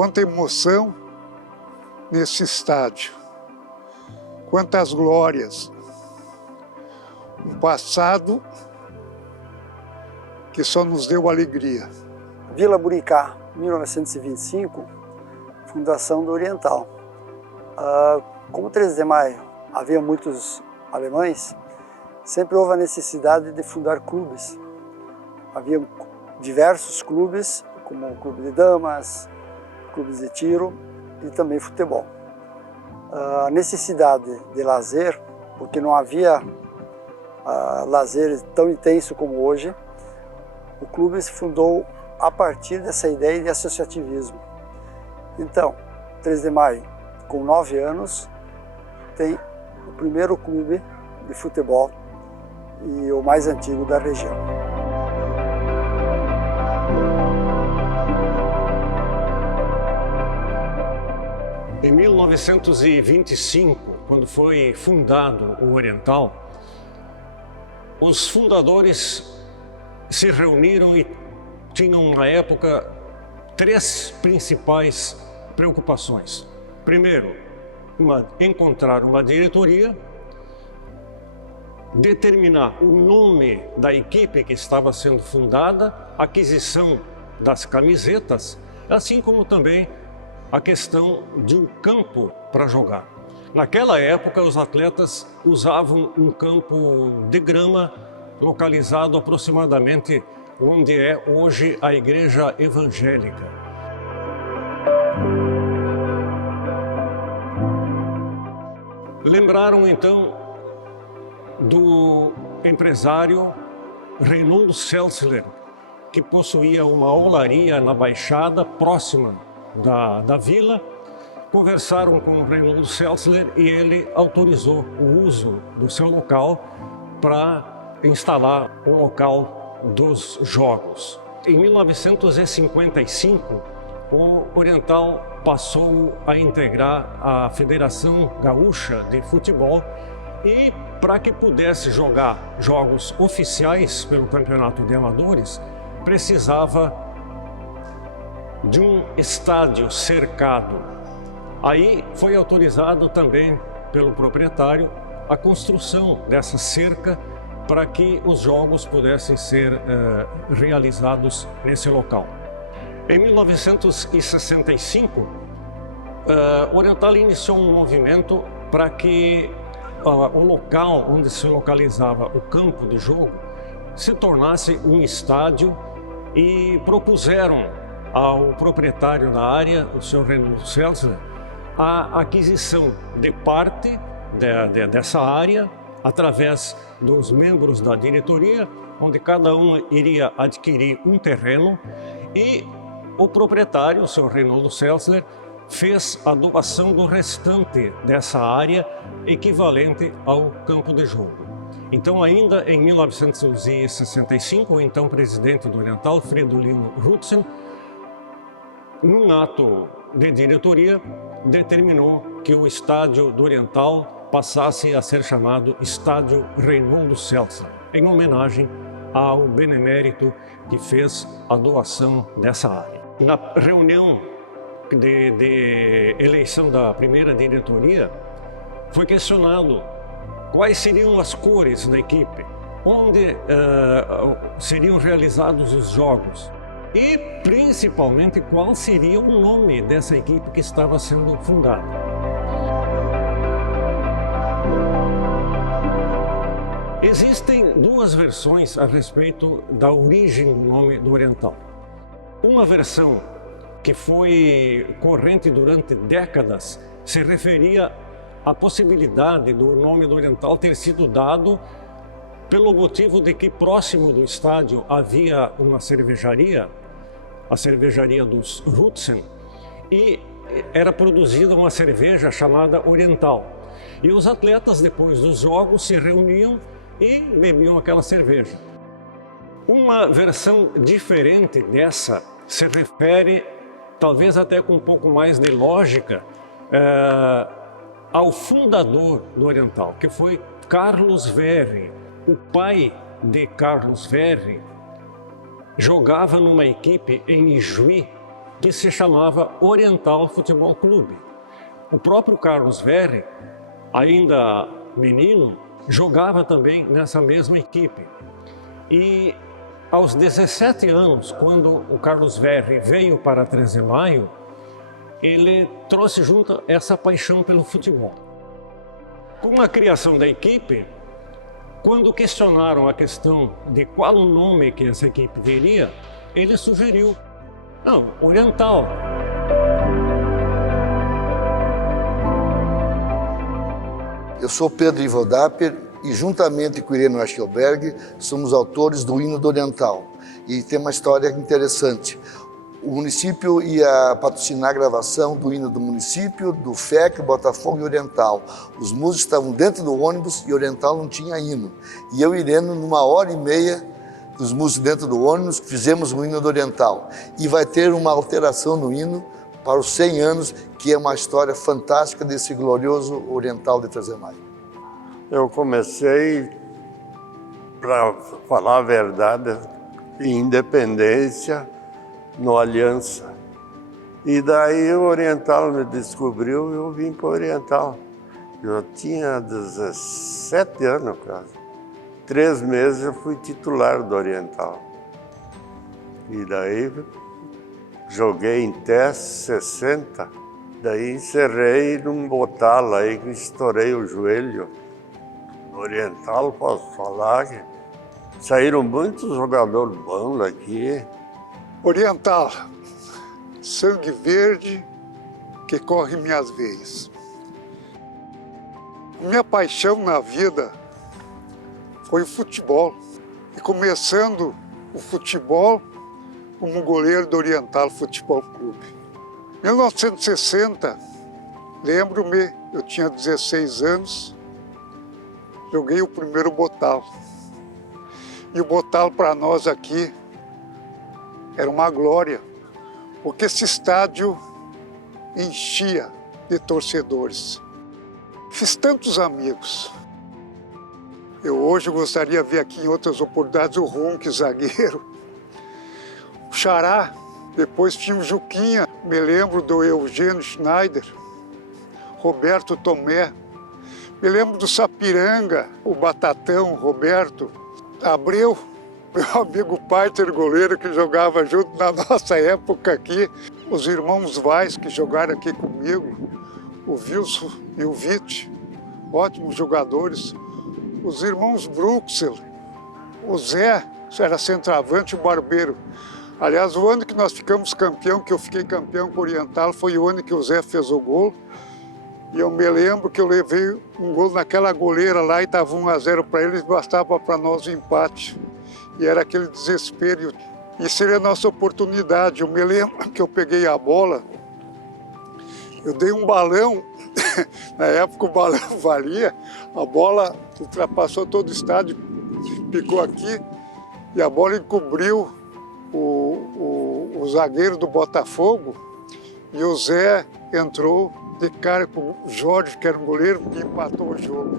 Quanta emoção nesse estádio, quantas glórias, um passado que só nos deu alegria. Vila Buricá, 1925, fundação do Oriental. Como 13 de maio havia muitos alemães, sempre houve a necessidade de fundar clubes. Havia diversos clubes, como o clube de damas, clubes de tiro e também futebol. A necessidade de lazer, porque não havia lazer tão intenso como hoje, o clube se fundou a partir dessa ideia de associativismo. Então, 13 de maio, com 9 anos, tem o primeiro clube de futebol e o mais antigo da região. Em 1925, quando foi fundado o Oriental, os fundadores se reuniram e tinham, na época, 3 principais preocupações. Primeiro, encontrar uma diretoria, determinar o nome da equipe que estava sendo fundada, aquisição das camisetas, assim como também a questão de um campo para jogar. Naquela época, os atletas usavam um campo de grama localizado aproximadamente onde é hoje a Igreja Evangélica. Lembraram então do empresário Reinaldo Seltzler, que possuía uma olaria na Baixada próxima da vila. Conversaram com o Reinaldo Seltzler e ele autorizou o uso do seu local para instalar o local dos jogos. Em 1955, o Oriental passou a integrar a Federação Gaúcha de Futebol e, para que pudesse jogar jogos oficiais pelo Campeonato de Amadores, precisava de um estádio cercado. Aí foi autorizado também pelo proprietário a construção dessa cerca para que os jogos pudessem ser realizados nesse local. Em 1965, o Oriental iniciou um movimento para que o local onde se localizava o campo de jogo se tornasse um estádio e propuseram ao proprietário da área, o Sr. Reinaldo Seltzler, a aquisição de parte dessa área através dos membros da diretoria, onde cada um iria adquirir um terreno, e o proprietário, o Sr. Reinaldo Seltzler, fez a doação do restante dessa área, equivalente ao campo de jogo. Então, ainda em 1965, o então presidente do Oriental, Fridolino Rützen, num ato de diretoria, determinou que o estádio do Oriental passasse a ser chamado Estádio Reinaldo Seltzler, em homenagem ao benemérito que fez a doação dessa área. Na reunião de eleição da primeira diretoria, foi questionado quais seriam as cores da equipe, onde seriam realizados os jogos e, principalmente, qual seria o nome dessa equipe que estava sendo fundada. Existem 2 versões a respeito da origem do nome do Oriental. Uma versão que foi corrente durante décadas se referia à possibilidade do nome do Oriental ter sido dado pelo motivo de que próximo do estádio havia uma cervejaria, a cervejaria dos Rützen, e era produzida uma cerveja chamada Oriental. E os atletas, depois dos jogos, se reuniam e bebiam aquela cerveja. Uma versão diferente dessa se refere, talvez até com um pouco mais de lógica, ao fundador do Oriental, que foi Carlos Verri. O pai de Carlos Verri jogava numa equipe em Ijuí, que se chamava Oriental Futebol Clube. O próprio Carlos Verri, ainda menino, jogava também nessa mesma equipe. E aos 17 anos, quando o Carlos Verri veio para 13 de Maio, ele trouxe junto essa paixão pelo futebol. Com a criação da equipe, quando questionaram a questão de qual o nome que essa equipe teria, ele sugeriu, não, Oriental. Eu sou Pedro Ivo Dapper e, juntamente com Irene Schellberg, somos autores do Hino do Oriental. E tem uma história interessante. O município ia patrocinar a gravação do hino do município, do FEC, Botafogo e Oriental. Os músicos estavam dentro do ônibus e Oriental não tinha hino. E eu e Irene, numa hora e meia, os músicos dentro do ônibus, fizemos o hino do Oriental. E vai ter uma alteração no hino para os 100 anos, que é uma história fantástica desse glorioso Oriental de 13 de Maio. Eu comecei, para falar a verdade, em Independência, no Aliança. E daí o Oriental me descobriu e eu vim para o Oriental. Eu tinha 17 anos quase. 3 meses eu fui titular do Oriental. E daí joguei em teste 60. Daí encerrei num botalo aí que estourei o joelho. No Oriental, posso falar que saíram muitos jogadores bons daqui. Oriental, sangue verde que corre em minhas veias. Minha paixão na vida foi o futebol. E começando o futebol como goleiro do Oriental Futebol Clube. Em 1960, lembro-me, eu tinha 16 anos, joguei o primeiro botal. E o botal para nós aqui era uma glória, porque esse estádio enchia de torcedores. Fiz tantos amigos. Eu hoje gostaria de ver aqui em outras oportunidades o Ronque, zagueiro, o Xará, depois tinha o Juquinha, me lembro do Eugênio Schneider, Roberto Tomé, me lembro do Sapiranga, o Batatão, Roberto, Abreu, meu amigo Paiter, goleiro, que jogava junto na nossa época aqui. Os irmãos Vaz, que jogaram aqui comigo. O Wilson e o Witt, ótimos jogadores. Os irmãos Bruxel. O Zé, era centroavante, o Barbeiro. Aliás, o ano que nós ficamos campeão, que eu fiquei campeão com o Oriental, foi o ano que o Zé fez o gol. E eu me lembro que eu levei um gol naquela goleira lá e estava 1-0 para eles, bastava para nós o empate. E era aquele desespero. E seria a nossa oportunidade. Eu me lembro que eu peguei a bola, eu dei um balão, na época o balão valia, a bola ultrapassou todo o estádio, picou aqui, e a bola encobriu o zagueiro do Botafogo, e o Zé entrou de cara com o Jorge, que era um goleiro, que empatou o jogo.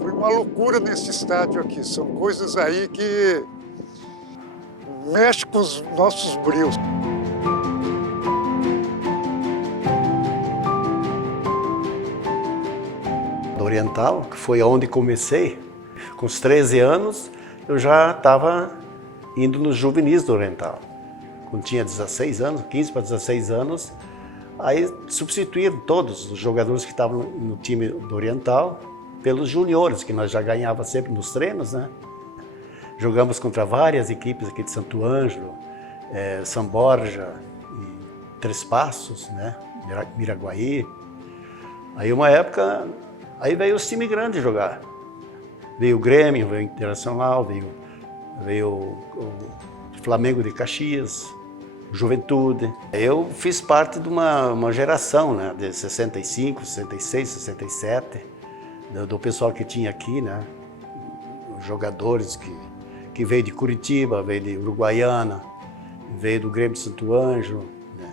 Foi uma loucura nesse estádio aqui, são coisas aí que mexe com os nossos brios. Do Oriental, que foi onde comecei, com os 13 anos, eu já estava indo nos juvenis do Oriental. Quando tinha 16 anos, 15 para 16 anos, aí substituíram todos os jogadores que estavam no time do Oriental pelos juniores, que nós já ganhávamos sempre nos treinos, né? Jogamos contra várias equipes aqui de Santo Ângelo, São Borja, e Três Passos, né? Miraguaí. Aí uma época, aí veio os times grandes jogar. Veio o Grêmio, veio o Internacional, veio o Flamengo de Caxias, Juventude. Eu fiz parte de uma geração, né? De 65, 66, 67, do pessoal que tinha aqui, né? Os jogadores que veio de Curitiba, veio de Uruguaiana, veio do Grêmio de Santo Ângelo. Né?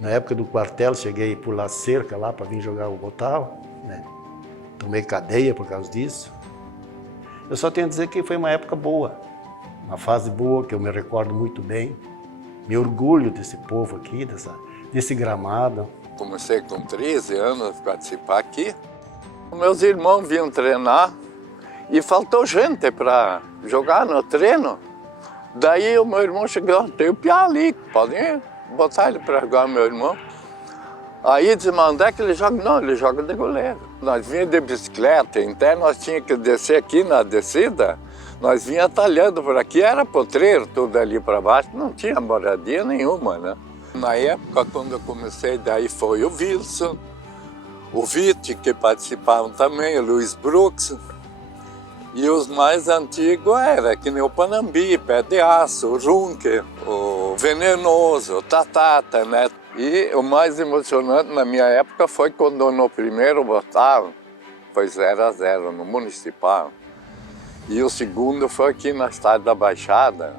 Na época do quartel, cheguei a pular cerca lá para vir jogar o Botal. Né? Tomei cadeia por causa disso. Eu só tenho a dizer que foi uma época boa, uma fase boa, que eu me recordo muito bem. Me orgulho desse povo aqui, desse gramado. Comecei com 13 anos a participar aqui. Meus irmãos vinham treinar e faltou gente para jogar no treino. Daí o meu irmão chegou, tem o piá ali, podem botar ele para jogar, meu irmão. Aí disse, mas onde é que ele joga? Não, ele joga de goleiro. Nós vinhamos de bicicleta, então nós tínhamos que descer aqui na descida. Nós vinhamos atalhando por aqui, era potreiro tudo ali para baixo, não tinha moradia nenhuma, né? Na época, quando eu comecei, daí foi o Wilson, o Vitti, que participavam também, o Luiz Brooks. E os mais antigos era que nem o Panambi, Pé de Aço, o Runke, o Venenoso, o Tatata, né? E o mais emocionante na minha época foi quando no primeiro botaram, foi 0-0 no Municipal. E o segundo foi aqui na Estádio da Baixada.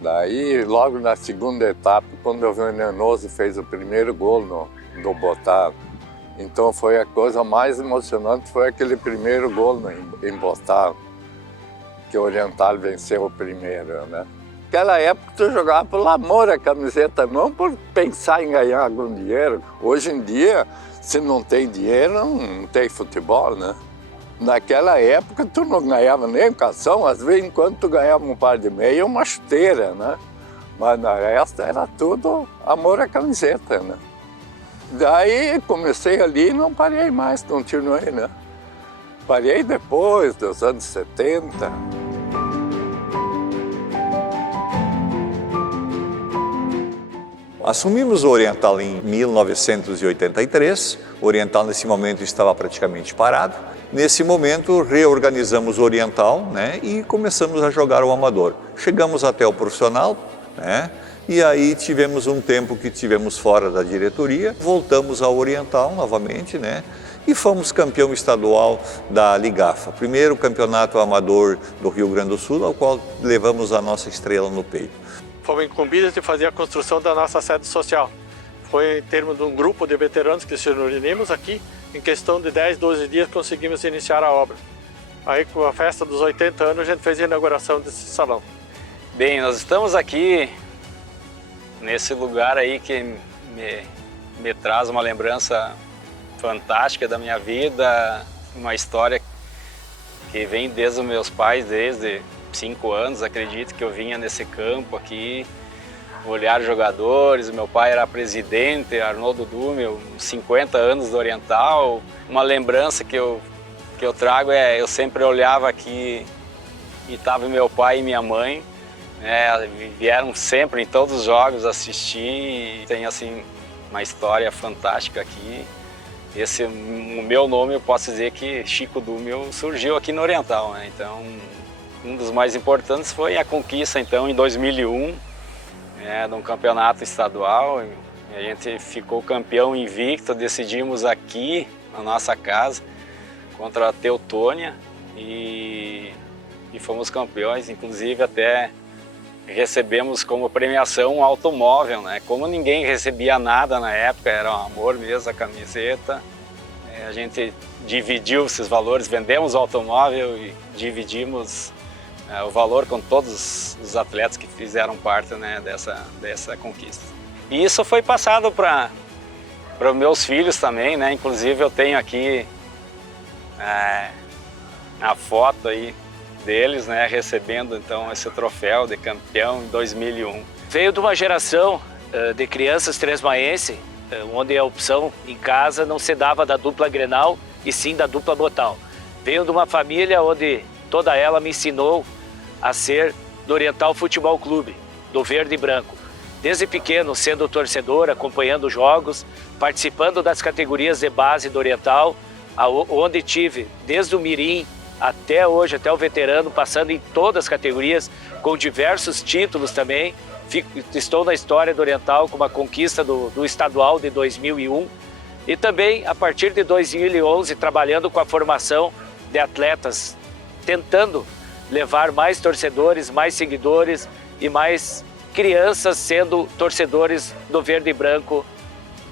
Daí, logo na segunda etapa, quando o Venenoso fez o primeiro gol no Botado. Então foi a coisa mais emocionante, foi aquele primeiro gol em Botado, que o Oriental venceu o primeiro, né? Naquela época tu jogava por amor à camiseta, não por pensar em ganhar algum dinheiro. Hoje em dia, se não tem dinheiro, não tem futebol, né? Naquela época tu não ganhava nem calção, às vezes enquanto tu ganhava um par de meia, uma chuteira, né? Mas na resta era tudo amor à camiseta, né? Daí comecei ali e não parei mais, continuei, né? Parei depois dos anos 70. Assumimos o Oriental em 1983, o Oriental nesse momento estava praticamente parado. Nesse momento reorganizamos o Oriental, né, e começamos a jogar o amador. Chegamos até o profissional, né, e aí tivemos um tempo que tivemos fora da diretoria, voltamos ao Oriental novamente, né, e fomos campeão estadual da Ligafa, primeiro campeonato amador do Rio Grande do Sul, ao qual levamos a nossa estrela no peito. Fomos incumbidos de fazer a construção da nossa sede social. Foi em termos de um grupo de veteranos que se reunimos aqui, em questão de 10, 12 dias conseguimos iniciar a obra. Aí com a festa dos 80 anos a gente fez a inauguração desse salão. Bem, nós estamos aqui nesse lugar aí que me traz uma lembrança fantástica da minha vida, uma história que vem desde os meus pais, desde 5 anos, acredito que eu vinha nesse campo aqui, olhar jogadores. O meu pai era presidente, Arnoldo Dumel, 50 anos do Oriental. Uma lembrança que eu trago eu sempre olhava aqui e estava meu pai e minha mãe, vieram sempre em todos os jogos assistir. Tem assim uma história fantástica aqui. O meu nome, eu posso dizer que Chico Dumel surgiu aqui no Oriental, né? Então, um dos mais importantes foi a conquista, então, em 2001, de um campeonato estadual. A gente ficou campeão invicto, decidimos aqui, na nossa casa, contra a Teutônia, e fomos campeões. Inclusive, até recebemos como premiação um automóvel, né? Como ninguém recebia nada na época, era um amor mesmo a camiseta. A gente dividiu esses valores, vendemos o automóvel e dividimos o valor com todos os atletas que fizeram parte, né, dessa conquista. E isso foi passado para os meus filhos também, né? Inclusive eu tenho aqui a foto aí deles, né, recebendo então esse troféu de campeão em 2001. Veio de uma geração de crianças tresmaense, onde a opção em casa não se dava da dupla Grenal e sim da dupla Botal. Veio de uma família onde toda ela me ensinou a ser do Oriental Futebol Clube, do verde e branco. Desde pequeno, sendo torcedor, acompanhando jogos, participando das categorias de base do Oriental, onde tive desde o mirim até hoje, até o veterano, passando em todas as categorias, com diversos títulos também. Estou na história do Oriental com a conquista do estadual de 2001 e também, a partir de 2011, trabalhando com a formação de atletas, tentando levar mais torcedores, mais seguidores e mais crianças sendo torcedores do verde e branco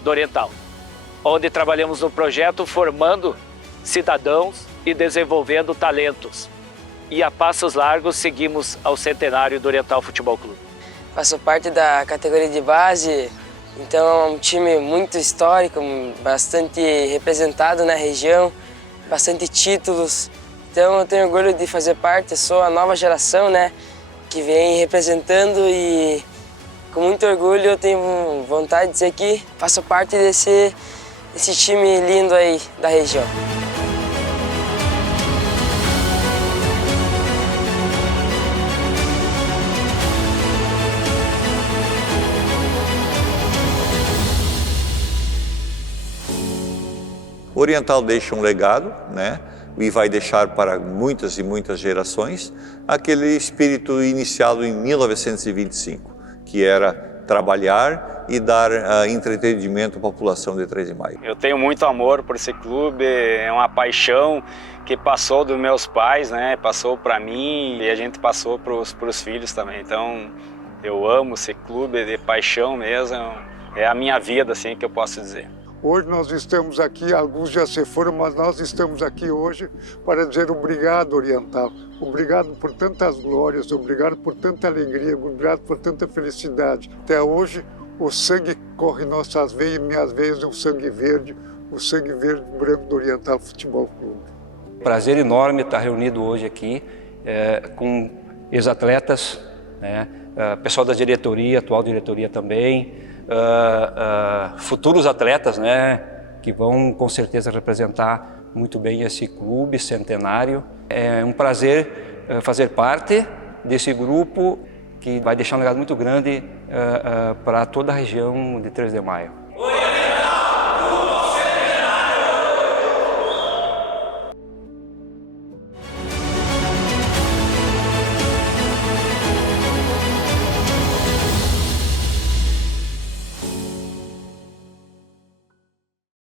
do Oriental, onde trabalhamos no projeto formando cidadãos e desenvolvendo talentos. E a passos largos seguimos ao centenário do Oriental Futebol Clube. faço parte da categoria de base, então é um time muito histórico, bastante representado na região, bastante títulos. Então eu tenho orgulho de fazer parte, sou a nova geração, né, que vem representando e com muito orgulho eu tenho vontade de ser aqui, faço parte desse time lindo aí da região. O Oriental deixa um legado, né? E vai deixar para muitas e muitas gerações aquele espírito iniciado em 1925, que era trabalhar e dar entretenimento à população de 3 de Maio. Eu tenho muito amor por esse clube, é uma paixão que passou dos meus pais, né? Passou para mim e a gente passou para os filhos também. Então eu amo esse clube de paixão mesmo, é a minha vida, assim, que eu posso dizer. Hoje nós estamos aqui, alguns já se foram, mas nós estamos aqui hoje para dizer obrigado, Oriental. Obrigado por tantas glórias, obrigado por tanta alegria, obrigado por tanta felicidade. Até hoje o sangue corre em nossas veias, minhas veias é o sangue verde e branco do Oriental Futebol Clube. Prazer enorme estar reunido hoje aqui com ex-atletas, né, pessoal da diretoria, atual diretoria também, futuros atletas, né, que vão com certeza representar muito bem esse clube centenário. É um prazer fazer parte desse grupo que vai deixar um legado muito grande para toda a região de 3 de Maio.